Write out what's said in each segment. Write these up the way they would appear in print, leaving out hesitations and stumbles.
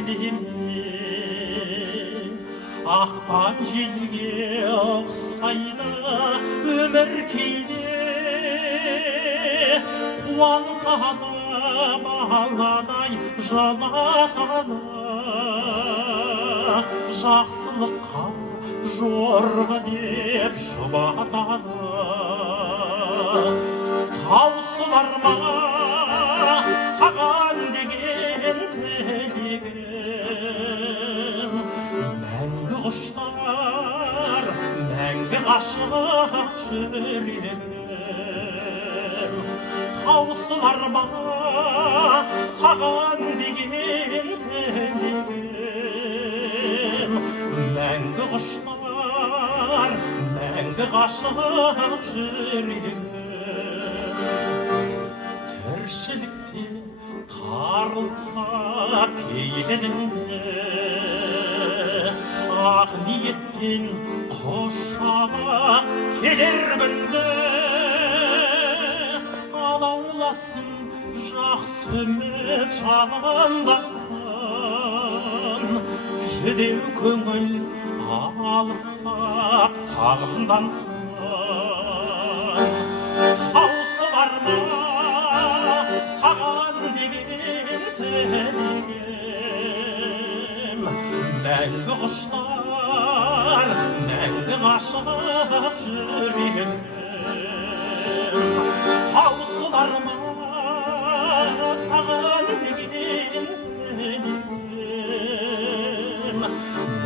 елеме, ақпан желге ұқсайды өмір кейде, қуантады баладай жылатады, жақсылыққа жорға деп жұбатады. Таусыларма саған деген тілегім, мәңгі құштар, мәңгі ғашық жүрегім. Таусыларма саған деген тілегім, мәңгі құштар, мәңгі ғашық жүрегім. Тіршілікте тарылтап пейіліңді, ақ ниетпен құшалап келер күнді, алауласын жақсы үміт жалындасын, жүдеу көңіл алыстап сағымдансын. Таусыларма саған деген тілегім, мәңгі құштар, мәңгі ғашық жүрегім. Таусыларма саған деген тілегім,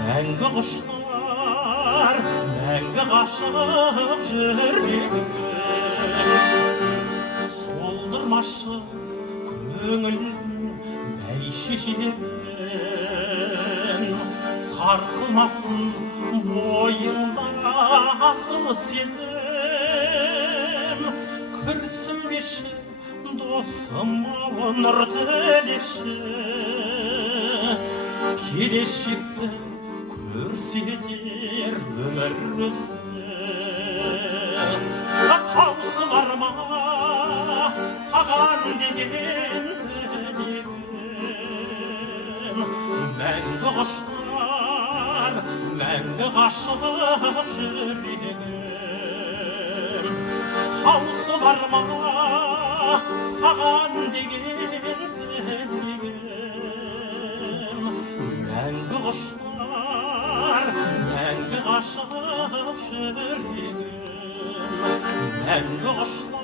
мәңгі құштар, мәңгі ғашық жүрегім. Солдырмашы көңілдің бәйшешегін, сарқылмасын бойыңда асыл сезім. Күрсінбеші досыма нұр тілеші, келешекті көрсетер өмір өзі. Таусыларма саған деген тілегім, мәңгі құштар, мәңгі ғашық жүрегім. Таусыларма саған деген тілегім, мәңгі құштар, мәңгі ғашық жүрегім. Мәңгі құштар,